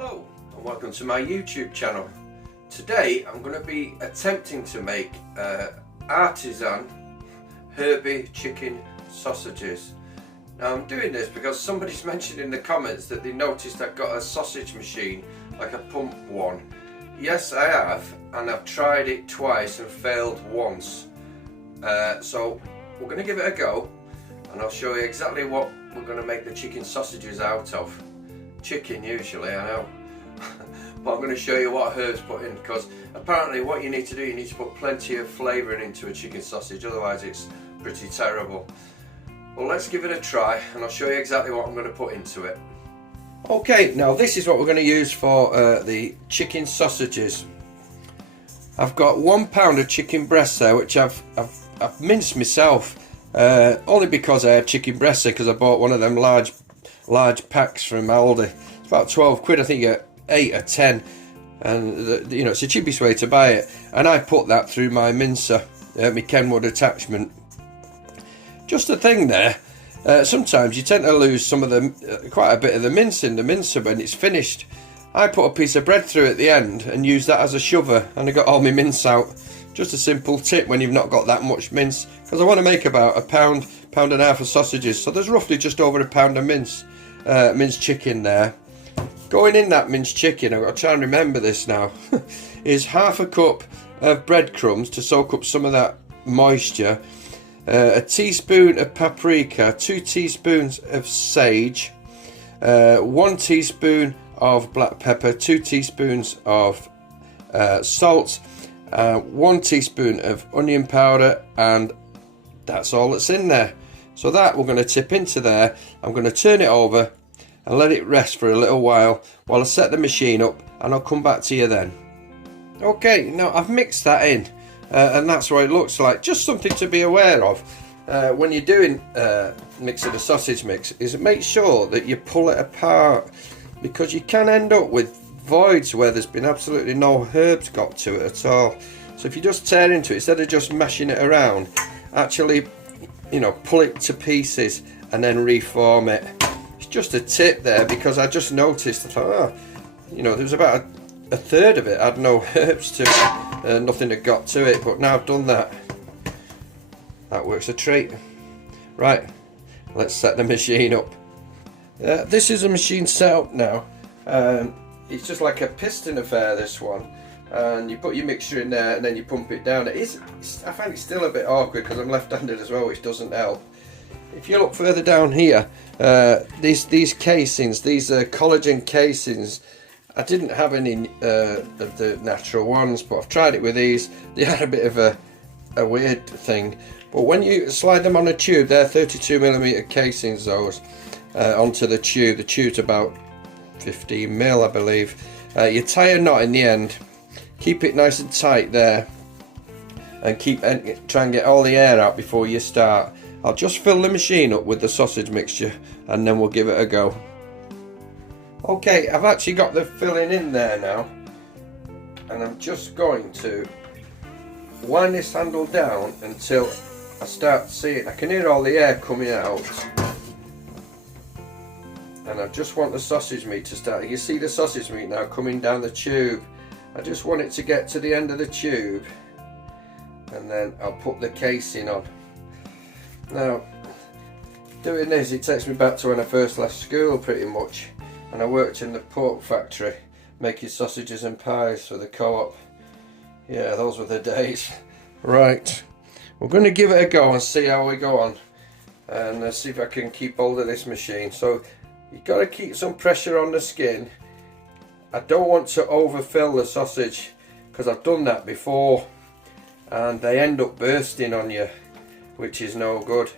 Hello and welcome to my YouTube channel. Today I'm going to be attempting to make artisan herby chicken sausages. Now I'm doing this because somebody's mentioned in the comments that they noticed I've got a sausage machine, like a pump one. Yes, I have, and I've tried it twice and failed once. So we're going to give it a go and I'll show you exactly what we're going to make the chicken sausages out of. Chicken usually, I know. But I'm going to show you what herbs put in, because apparently what you need to do, you need to put plenty of flavouring into a chicken sausage, otherwise it's pretty terrible. Well, let's give it a try and I'll show you exactly what I'm going to put into it. Okay, now this is what we're going to use for the chicken sausages. I've got 1 pound of chicken breast there, which I've minced myself, only because I had chicken breast there, because I bought one of them large packs from Aldi. It's about 12 quid, I think you get 8 or 10, and you know, it's the cheapest way to buy it. And I put that through my mincer, my Kenwood attachment. Just a thing there, sometimes you tend to lose some of the quite a bit of the mince in the mincer when it's finished. I put a piece of bread through at the end and use that as a shover, and I got all my mince out. Just a simple tip when you've not got that much mince, because I want to make about a pound and a half of sausages, so there's roughly just over a pound of minced chicken there. Going in that minced chicken, I've got to try and remember this now, is half a cup of breadcrumbs to soak up some of that moisture, a teaspoon of paprika, 2 teaspoons of sage, 1 teaspoon of black pepper, 2 teaspoons of salt, 1 teaspoon of onion powder, and that's all that's in there. So that we're going to tip into there. I'm going to turn it over and let it rest for a little while I set the machine up, and I'll come back to you then. Okay, now I've mixed that in, and that's what it looks like. Just something to be aware of when you're doing mixing a sausage mix, is make sure that you pull it apart, because you can end up with voids where there's been absolutely no herbs got to it at all. So if you just tear into it, instead of just mashing it around, actually, you know, pull it to pieces and then reform it. It's just a tip there, because I just noticed, I thought, oh, you know, there was about a third of it had no herbs to it, nothing had got to it. But now I've done that, that works a treat. Right, let's set the machine up. This is a machine set up now. It's just like a piston affair, this one, and you put your mixture in there and then you pump it down. I find it still a bit awkward because I'm left-handed as well, which doesn't help. If you look further down here, these casings, these collagen casings, I didn't have any of the natural ones, but I've tried it with these. They had a bit of a weird thing, but when you slide them on a tube, they're 32mm casings, those, onto the tube. The tube's about 15mm, I believe. You tie a knot in the end, keep it nice and tight there, and try and get all the air out before you start. I'll just fill the machine up with the sausage mixture and then we'll give it a go. Okay, I've actually got the filling in there now, and I'm just going to wind this handle down until I start seeing, I can hear all the air coming out. And I just want the sausage meat to start. You see the sausage meat now coming down the tube. I just want it to get to the end of the tube, and then I'll put the casing on. Now, doing this, it takes me back to when I first left school pretty much, and I worked in the pork factory making sausages and pies for the co-op. Yeah, those were the days. Right, we're going to give it a go and see how we go on, and see if I can keep hold of this machine. So you've got to keep some pressure on the skin. I don't want to overfill the sausage, because I've done that before and they end up bursting on you, which is no good.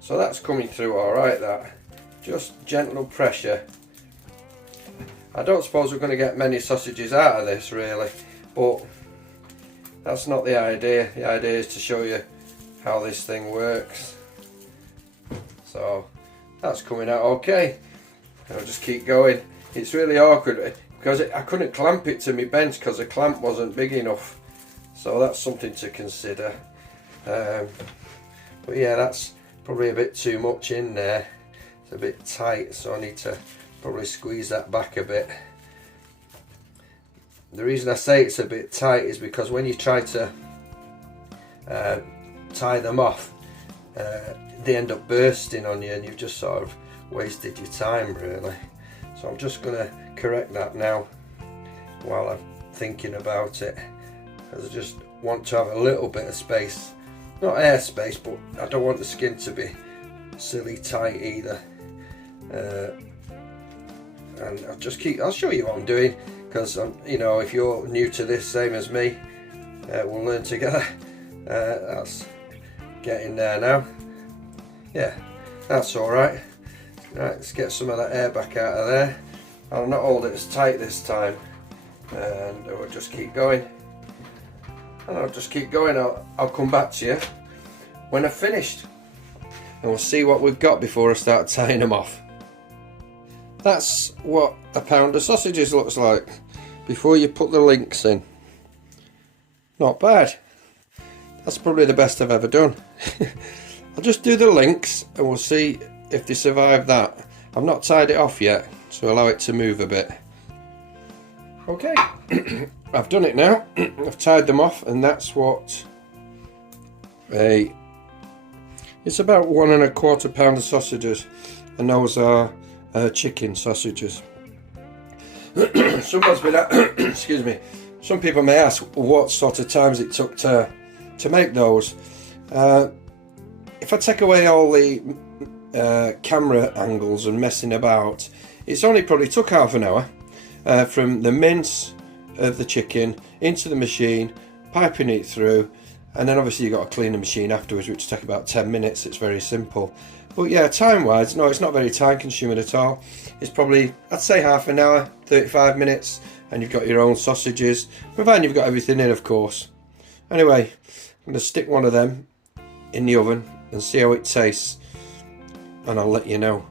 So that's coming through alright, that. Just gentle pressure. I don't suppose we're going to get many sausages out of this really, but that's not the idea. The idea is to show you how this thing works. So that's coming out okay. I'll just keep going. It's really awkward because I couldn't clamp it to my bench because the clamp wasn't big enough. So that's something to consider. But yeah, that's probably a bit too much in there. It's a bit tight, so I need to probably squeeze that back a bit. the reason I say it's a bit tight is because when you try to tie them off, they end up bursting on you, and you've just sort of wasted your time really. So I'm just going to correct that now while I'm thinking about it, because I just want to have a little bit of space, not air space, but I don't want the skin to be silly tight either. And I'll show you what I'm doing, because you know, if you're new to this, same as me, we'll learn together. That's getting there now. Yeah, that's all right. Right, let's get some of that air back out of there. I'll not hold it as tight this time, and we'll just keep going. And I'll just keep going. I'll come back to you when I've finished, and we'll see what we've got before I start tying them off. That's what a pound of sausages looks like before you put the links in. Not bad. That's probably the best I've ever done. I'll just do the links and we'll see if they survive that. I've not tied it off yet, so allow it to move a bit. Okay, I've done it now. I've tied them off, and that's what it's about 1 1/4 pound of sausages, and those are chicken sausages. Someone's been excuse me. Some people may ask what sort of times it took to make those. If I take away all the camera angles and messing about, it's only probably took half an hour from the mince of the chicken into the machine, piping it through, and then obviously you've got to clean the machine afterwards, which take about 10 minutes. It's very simple. But yeah, time wise, no, it's not very time consuming at all. It's probably, I'd say, half an hour, 35 minutes, and you've got your own sausages, providing you've got everything in, of course. Anyway, I'm going to stick one of them in the oven and see how it tastes, and I'll let you know.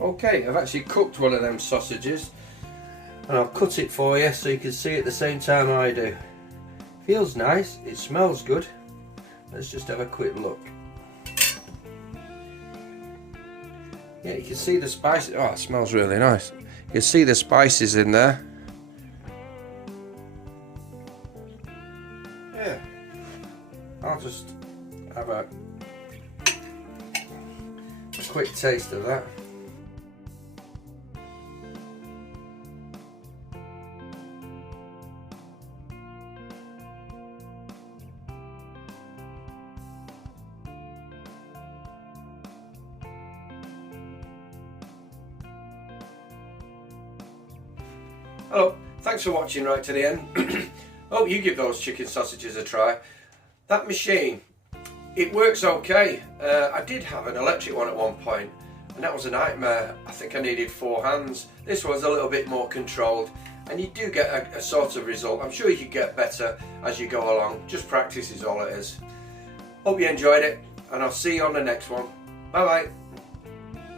Okay, I've actually cooked one of them sausages, and I'll cut it for you so you can see it at the same time I do. Feels nice, it smells good. Let's just have a quick look. Yeah, you can see the spices. Oh, it smells really nice. You can see the spices in there. Yeah, I'll just have a quick taste of that. Hello, thanks for watching right to the end. Hope you give those chicken sausages a try. That machine, it works okay. I did have an electric one at one point, and that was a nightmare. I think I needed 4 hands. This one's a little bit more controlled, and you do get a sort of result. I'm sure you could get better as you go along. Just practice is all it is. Hope you enjoyed it, and I'll see you on the next one. Bye bye.